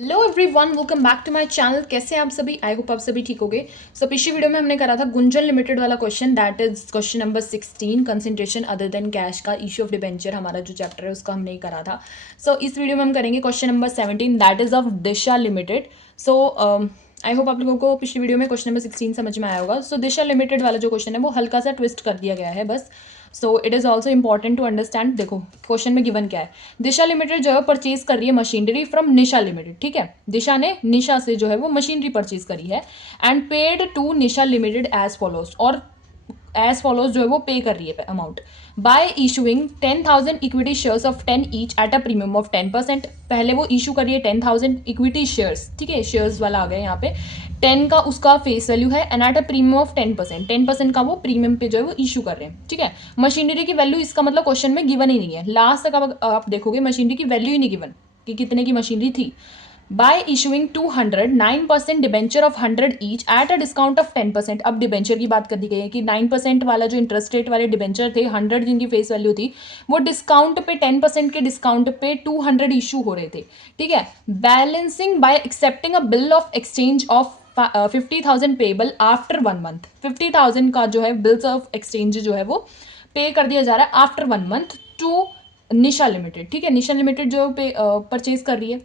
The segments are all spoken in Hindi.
Hello everyone, welcome back to my channel. कैसे हैं आप सभी? आई होप आप सभी ठीक होंगे। सो पिछली वीडियो में हमने करा था गुंजन लिमिटेड वाला question, that is question number 16, concentration other than cash का इशू ऑफ डिबेंचर हमारा जो चैप्टर है उसका हमने ही करा था। सो इस वीडियो में हम करेंगे question number 17, that is of Disha limited. So I hope आप लोगों को पिछली वीडियो में क्वेश्चन नंबर 16 समझ में आया होगा। सो दिशा लिमिटेड वाला जो क्वेश्चन है वो हल्का सा ट्विस्ट कर दिया गया है बस। So it is also important to understand. देखो क्वेश्चन में गिवन क्या है, दिशा लिमिटेड जो है परचेज कर रही है मशीनरी फ्रॉम निशा लिमिटेड। ठीक है, दिशा ने निशा से जो है वो मशीनरी परचेज करी है and paid to Nisha limited as follows, और एज फॉलोज जो है वो पे कर रही है amount by issuing 10,000 equity shares of 10 each at a premium of 10%। पहले वो इशू करिए 10,000 इक्विटी शेयर्स, ठीक है, शेयर्स वाला आ गया यहाँ पे। 10 का उसका फेस वैल्यू है and eight a premium of 10%, 10% का वो प्रीमियम पे जो है वो इशू कर रहे हैं। ठीक है, मशीनरी की वैल्यू इसका मतलब क्वेश्चन में गिवन ही नहीं है। लास्ट तक आप देखोगे मशीनरी की वैल्यू ही नहीं गिवन कि कितने की मशीनरी थी। Bye issuing 209% debenture of 100 each at a discount of 10%। अब डिबेंचर की बात कर दी गई है कि 9% वाला जो इंटरेस्ट रेट वाले डिबेंचर थे, 100 जिनकी फेस वैल्यू थी, वो डिस्काउंट पे 10% के डिस्काउंट पे 200 इशू हो रहे थे। ठीक है, balancing bye accepting a bill of exchange of 50,000 payable after 1 month. 50,000 का जो है बिल्स ऑफ एक्सचेंज जो है वो पे कर दिया जा रहा है after 1 month to Nisha limited. ठीक है, निशा लिमिटेड जो पे परचेज कर रही है,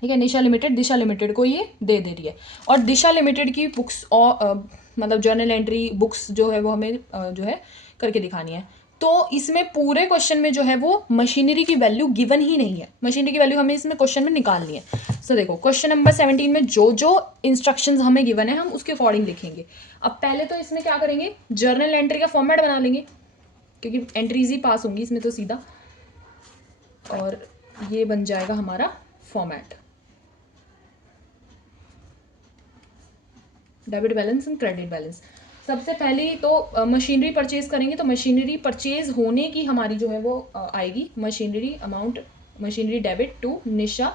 ठीक है, निशा लिमिटेड दिशा लिमिटेड को ये दे रही है। और दिशा लिमिटेड की बुक्स और मतलब जर्नल एंट्री बुक्स जो है वो हमें जो है करके दिखानी है। तो इसमें पूरे क्वेश्चन में जो है वो मशीनरी की वैल्यू गिवन ही नहीं है, मशीनरी की वैल्यू हमें इसमें क्वेश्चन में निकालनी है। सो देखो क्वेश्चन नंबर 17 में जो जो इंस्ट्रक्शंस हमें गिवन है हम उसके अकॉर्डिंग लिखेंगे। अब पहले तो इसमें क्या करेंगे, जर्नल एंट्री का फॉर्मेट बना लेंगे क्योंकि एंट्रीज ही पास होंगी इसमें तो सीधा, और ये बन जाएगा हमारा format, debit balance and credit balance. सबसे पहले तो मशीनरी परचेज करेंगे तो मशीनरी परचेज होने की हमारी जो है वो आएगी machinery amount, machinery debit to Nisha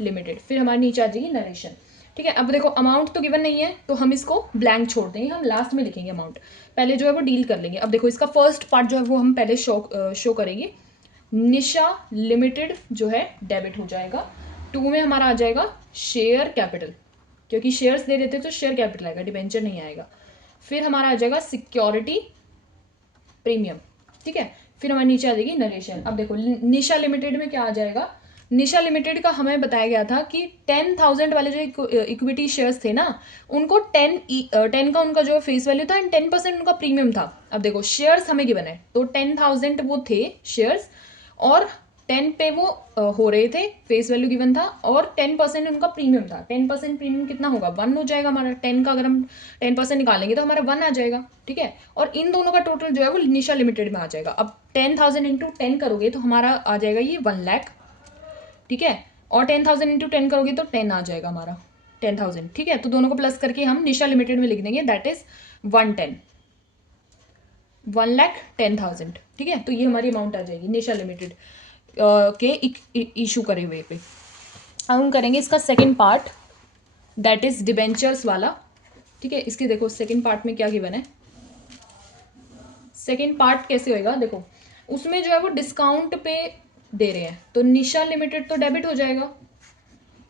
limited. फिर हमारे नीचे आ जाएगी नरेशन। ठीक है, अब देखो अमाउंट तो गिवन नहीं है तो हम इसको ब्लैंक छोड़ देंगे, हम लास्ट में लिखेंगे अमाउंट, पहले जो है वो डील कर लेंगे। अब देखो इसका फर्स्ट पार्ट जो है वो हम पहले शो करेंगे। निशा लिमिटेड जो है डेबिट हो जाएगा, टू में हमारा आ जाएगा शेयर कैपिटल, क्योंकि शेयर्स दे देते तो शेयर कैपिटल आएगा, डिबेंचर नहीं आएगा। फिर हमारा आ जाएगा सिक्योरिटी प्रीमियम। ठीक है, फिर हमारे नीचे आ जाएगी नरेशन। अब देखो निशा लिमिटेड में क्या आ जाएगा, निशा लिमिटेड का हमें बताया गया था कि 10,000 वाले जो इक्विटी शेयर्स थे ना, उनको 10 का उनका जो फेस वैल्यू था एंड 10% उनका प्रीमियम था। अब देखो शेयर्स हमें गिवन है तो 10,000 वो थे शेयर्स, और 10 पे वो हो रहे थे, फेस वैल्यू गिवन था, और 10% उनका प्रीमियम था। 10% प्रीमियम कितना होगा, 1 हो जाएगा हमारा। 10 का अगर हम 10% निकालेंगे तो हमारा 1 आ जाएगा। ठीक है, और इन दोनों का टोटल जो है वो निशा लिमिटेड में आ जाएगा। अब 10,000 इंटू 10 करोगे तो हमारा आ जाएगा ये 1 लाख। ठीक है, और 10,000 इंटू 10 करोगे तो 10 आ जाएगा हमारा 10,000। ठीक है, तो दोनों को प्लस करके हम निशा लिमिटेड में लिख देंगे, दैट इज 1,10,000। ठीक है, तो ये हमारी अमाउंट आ जाएगी निशा लिमिटेड के इशू करे हुए पे। अब हम करेंगे इसका second part, that is debentures वाला। ठीक है, इसके देखो सेकंड पार्ट में क्या गिवन है। सेकंड पार्ट कैसे होएगा, देखो उसमें जो है वो डिस्काउंट पे दे रहे हैं तो निशा लिमिटेड तो डेबिट हो जाएगा।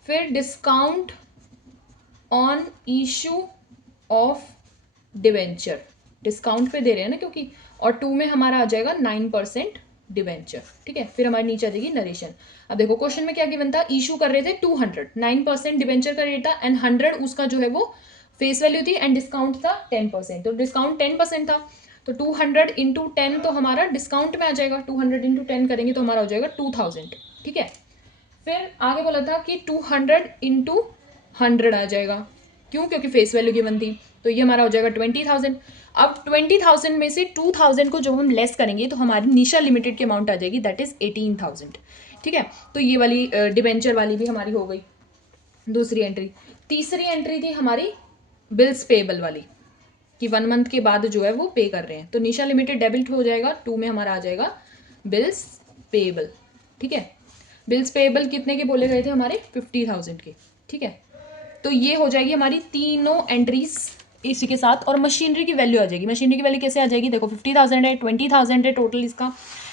फिर discount on issue of debenture, discount पे दे रहे हैं ना क्योंकि, और 2 में हमारा आ जाएगा 9% डिबेंचर। ठीक है, फिर हमारी नीचे आ जाएगी नरेशन। अब देखो क्वेश्चन में क्या गिवन था, इशू कर रहे थे 200, 9% डिबेंचर का रेट था एंड 100 उसका जो है वो फेस वैल्यू थी एंड डिस्काउंट था 10%, तो डिस्काउंट 10% था तो 200 इंटू 10 तो हमारा डिस्काउंट में आ जाएगा। 200 इंटू 10 करेंगे तो हमारा हो जाएगा 2,000। ठीक है, फिर आगे बोला था कि 200 इंटू 100 आ जाएगा, क्यों, क्योंकि फेस वैल्यू गिवन थी, तो ये हमारा हो जाएगा 20,000। अब 20,000 में से 2,000 को जो हम लेस करेंगे तो हमारी निशा लिमिटेड की अमाउंट आ जाएगी, दैट इज 18,000। ठीक है, तो ये वाली डिबेंचर वाली भी हमारी हो गई दूसरी एंट्री। तीसरी एंट्री थी हमारी बिल्स पेबल वाली, कि 1 मंथ के बाद जो है वो पे कर रहे हैं, तो निशा लिमिटेड डेबिट हो जाएगा, 2 में हमारा आ जाएगा बिल्स पेबल। ठीक है, बिल्स पेबल कितने के बोले गए थे हमारे, 50,000 के। ठीक है, तो ये हो जाएगी हमारी तीनों एंट्रीज इसी के साथ, और मशीनरी की वैल्यू आ जाएगी। मशीनरी की वैल्यू कैसे आ जाएगी, देखो 50,000 है, 20,000 है टोटल इसका,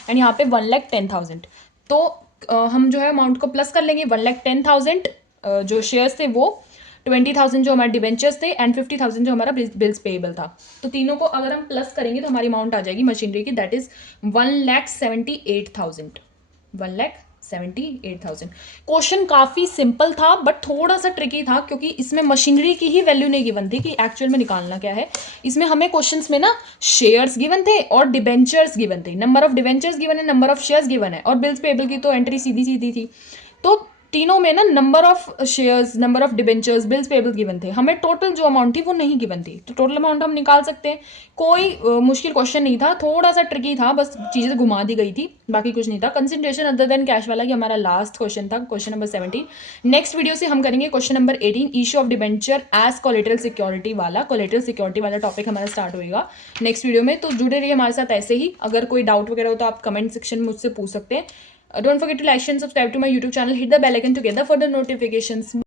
एंड यहाँ पे 1,10,000। तो हम जो है अमाउंट को प्लस कर लेंगे, 1,10,000 जो शेयर्स थे वो, 20,000 जो हमारे डिबेंचर्स थे एंड 50,000 जो हमारा बिल्स पेएबल था। तो तीनों को अगर हम प्लस करेंगे तो हमारी अमाउंट आ जाएगी मशीनरी की, दैट इज 1,78,000। 1,78,000। क्वेश्चन काफ़ी सिंपल था बट थोड़ा सा ट्रिकी था, क्योंकि इसमें मशीनरी की ही वैल्यू नहीं गिवन थी कि एक्चुअल में निकालना क्या है। इसमें हमें क्वेश्चंस में ना शेयर्स गिवन थे और डिबेंचर्स गिवन थे, नंबर ऑफ डिबेंचर्स गिवन है, नंबर ऑफ शेयर्स गिवन है, और बिल्स पेएबल की तो एंट्री सीधी सीधी थी। तो तीनों में ना number of shares, number of debentures, bills payable given थे, हमें टोटल जो अमाउंट थी वो नहीं गिवन थी। तो टोटल अमाउंट हम निकाल सकते हैं। कोई मुश्किल क्वेश्चन नहीं था, थोड़ा सा ट्रिकी था, बस चीज़ें घुमा दी गई थी, बाकी कुछ नहीं था। कंसंट्रेशन अदर देन कैश वाला ये हमारा लास्ट क्वेश्चन था, क्वेश्चन नंबर 17। नेक्स्ट वीडियो से हम करेंगे question number 18, issue of debenture as collateral security वाला। कोलेटरल सिक्योरिटी वाला टॉपिक हमारा स्टार्ट होगा नेक्स्ट वीडियो में। तो जुड़े रहिए हमारे साथ ऐसे ही। अगर कोई डाउट वगैरह हो तो आप कमेंट सेक्शन में मुझसे पूछ सकते हैं। Don't forget to like and subscribe to my YouTube channel. Hit the bell icon together for the notifications.